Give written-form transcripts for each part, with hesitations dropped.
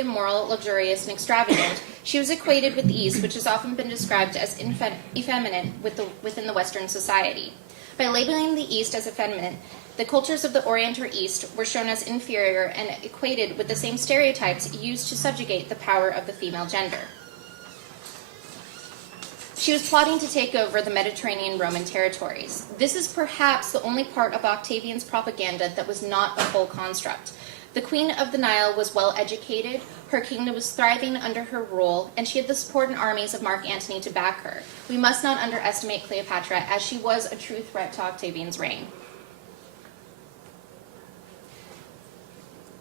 immoral, luxurious, and extravagant, she was equated with ease, which has often been described as effeminate within the Western society. By labeling the East as effeminate, the cultures of the Orient or East were shown as inferior and equated with the same stereotypes used to subjugate the power of the female gender. She was plotting to take over the Mediterranean Roman territories. This is perhaps the only part of Octavian's propaganda that was not a full construct. The Queen of the Nile was well educated, her kingdom was thriving under her rule, and she had the support and armies of Mark Antony to back her. We must not underestimate Cleopatra, as she was a true threat to Octavian's reign.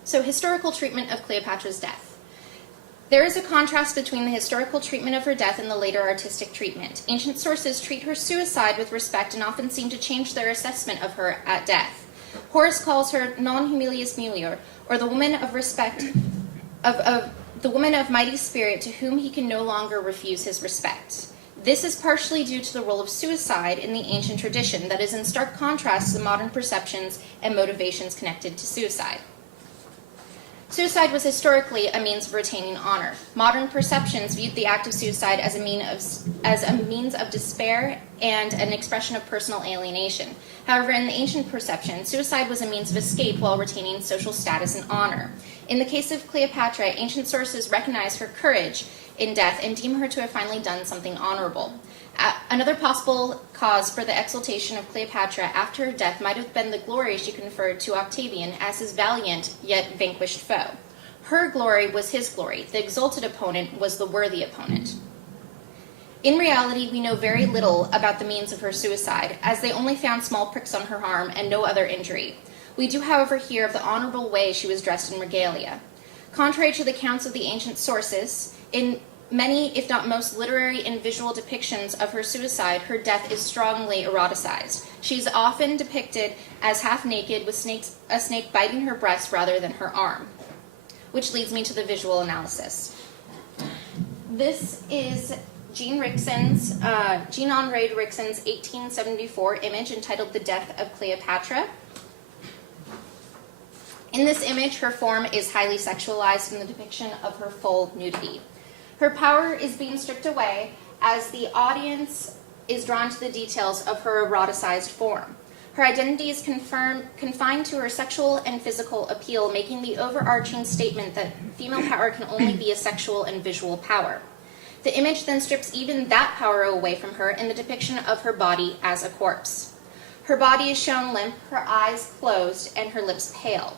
So, historical treatment of Cleopatra's death. There is a contrast between the historical treatment of her death and the later artistic treatment. Ancient sources treat her suicide with respect and often seem to change their assessment of her at death. Horace calls her non humilius mulier, or the woman of respect, of the woman of mighty spirit to whom he can no longer refuse his respect. This is partially due to the role of suicide in the ancient tradition that is in stark contrast to the modern perceptions and motivations connected to suicide. Suicide was historically a means of retaining honor. Modern perceptions viewed the act of suicide as a means of despair and an expression of personal alienation. However, in the ancient perception, suicide was a means of escape while retaining social status and honor. In the case of Cleopatra, ancient sources recognize her courage in death and deem her to have finally done something honorable. Another possible cause for the exaltation of Cleopatra after her death might have been the glory she conferred to Octavian as his valiant yet vanquished foe. Her glory was his glory. The exalted opponent was the worthy opponent. In reality, we know very little about the means of her suicide, as they only found small pricks on her arm and no other injury. We do, however, hear of the honorable way she was dressed in regalia. Contrary to the accounts of the ancient sources, in many, if not most, literary and visual depictions of her suicide, her death is strongly eroticized. She's often depicted as half-naked with a snake biting her breast rather than her arm, which leads me to the visual analysis. This is Jean-Henri Rixen's 1874 image entitled The Death of Cleopatra. In this image, her form is highly sexualized in the depiction of her full nudity. Her power is being stripped away as the audience is drawn to the details of her eroticized form. Her identity is confined to her sexual and physical appeal, making the overarching statement that female power can only be a sexual and visual power. The image then strips even that power away from her in the depiction of her body as a corpse. Her body is shown limp, her eyes closed, and her lips pale.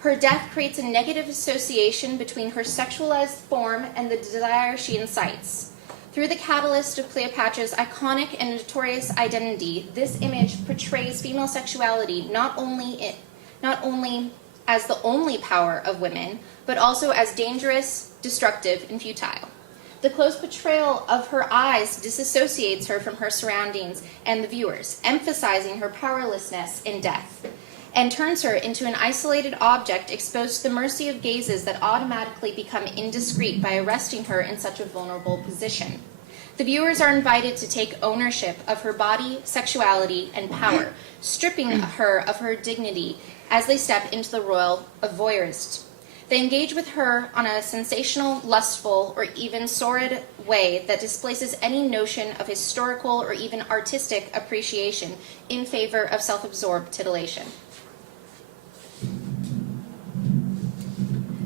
Her death creates a negative association between her sexualized form and the desire she incites. Through the catalyst of Cleopatra's iconic and notorious identity, this image portrays female sexuality not only as the only power of women, but also as dangerous, destructive, and futile. The close portrayal of her eyes disassociates her from her surroundings and the viewers, emphasizing her powerlessness in death, and turns her into an isolated object exposed to the mercy of gazes that automatically become indiscreet by arresting her in such a vulnerable position. The viewers are invited to take ownership of her body, sexuality, and power, stripping her of her dignity as they step into the role of voyeurist. They engage with her on a sensational, lustful, or even sordid way that displaces any notion of historical or even artistic appreciation in favor of self-absorbed titillation.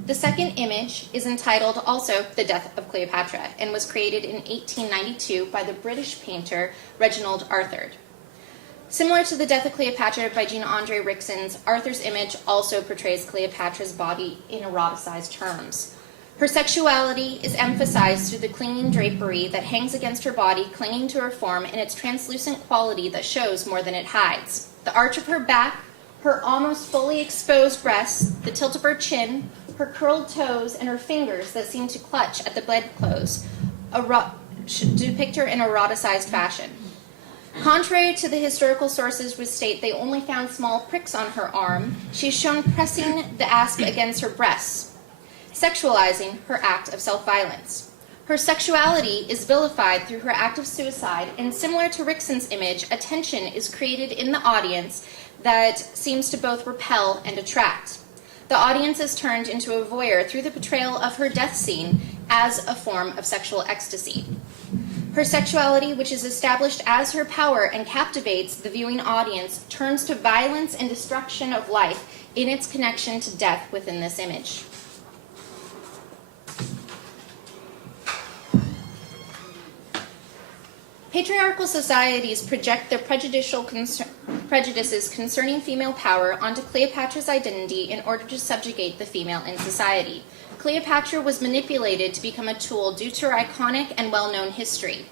The second image is entitled also The Death of Cleopatra and was created in 1892 by the British painter Reginald Arthur. Similar to The Death of Cleopatra by Jean-Henri Rixen's, Arthur's image also portrays Cleopatra's body in eroticized terms. Her sexuality is emphasized through the clinging drapery that hangs against her body, clinging to her form, and its translucent quality that shows more than it hides. The arch of her back, her almost fully exposed breasts, the tilt of her chin, her curled toes, and her fingers that seem to clutch at the bedclothes depict her in eroticized fashion. Contrary to the historical sources which state they only found small pricks on her arm, she is shown pressing the asp against her breasts, sexualizing her act of self-violence. Her sexuality is vilified through her act of suicide, and similar to Rixen's image, a tension is created in the audience that seems to both repel and attract. the audience is turned into a voyeur through the portrayal of her death scene as a form of sexual ecstasy. Her sexuality, which is established as her power and captivates the viewing audience, turns to violence and destruction of life in its connection to death within this image. Patriarchal societies project their prejudices concerning female power onto Cleopatra's identity in order to subjugate the female in society. Cleopatra was manipulated to become a tool due to her iconic and well-known history.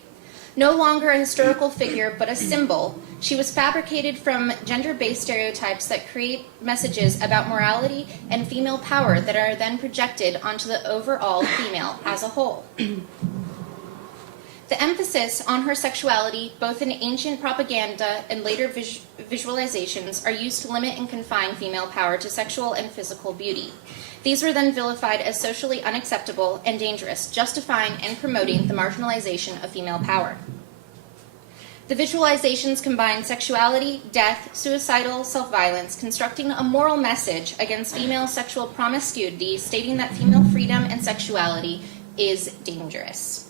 No longer a historical figure, but a symbol, she was fabricated from gender-based stereotypes that create messages about morality and female power that are then projected onto the overall female as a whole. The emphasis on her sexuality, both in ancient propaganda and later visualizations, are used to limit and confine female power to sexual and physical beauty. These were then vilified as socially unacceptable and dangerous, justifying and promoting the marginalization of female power. The visualizations combine sexuality, death, suicidal self-violence, constructing a moral message against female sexual promiscuity, stating that female freedom and sexuality is dangerous.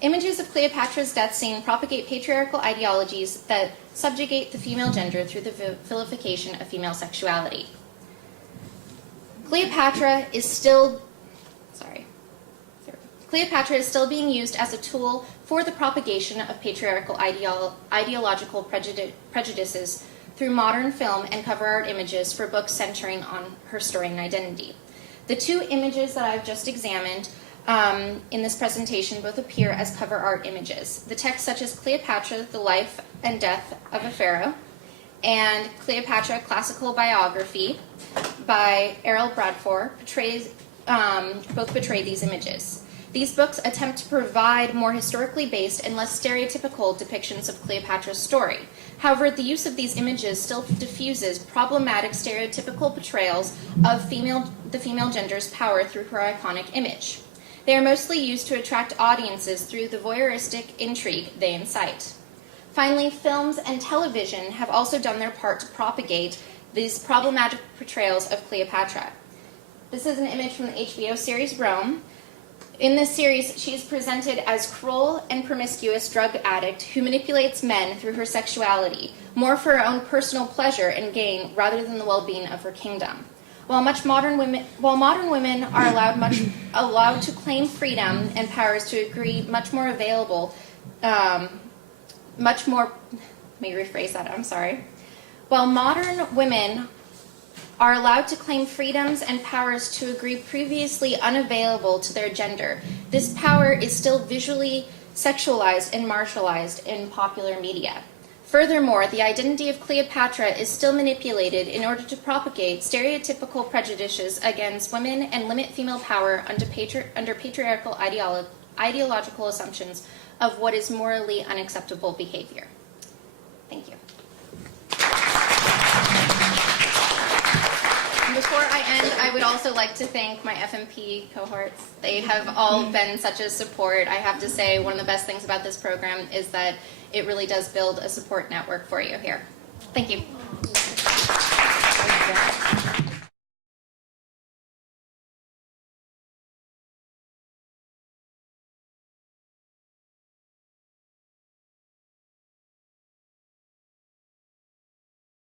Images of Cleopatra's death scene propagate patriarchal ideologies that subjugate the female gender through the vilification of female sexuality. Cleopatra is still being used as a tool for the propagation of patriarchal ideological prejudices through modern film and cover art images for books centering on her story and identity. The two images that I've just examined in this presentation both appear as cover art images. The text such as Cleopatra, The Life and Death of a Pharaoh, and Cleopatra, Classical Biography by Errol Bradford both portray these images. These books attempt to provide more historically based and less stereotypical depictions of Cleopatra's story. However, the use of these images still diffuses problematic stereotypical portrayals of the female gender's power through her iconic image. They are mostly used to attract audiences through the voyeuristic intrigue they incite. Finally, films and television have also done their part to propagate these problematic portrayals of Cleopatra. This is an image from the HBO series Rome. In this series, she is presented as cruel and promiscuous drug addict who manipulates men through her sexuality, more for her own personal pleasure and gain rather than the well-being of her kingdom. While modern women are allowed to claim freedom and powers to agree While modern women are allowed to claim freedoms and powers to agree previously unavailable to their gender, this power is still visually sexualized and martialized in popular media. Furthermore, the identity of Cleopatra is still manipulated in order to propagate stereotypical prejudices against women and limit female power under patriarchal ideological assumptions of what is morally unacceptable behavior. Thank you. And before I end, I would also like to thank my FMP cohorts. They have all been such a support. I have to say, one of the best things about this program is that it really does build a support network for you here. Thank you.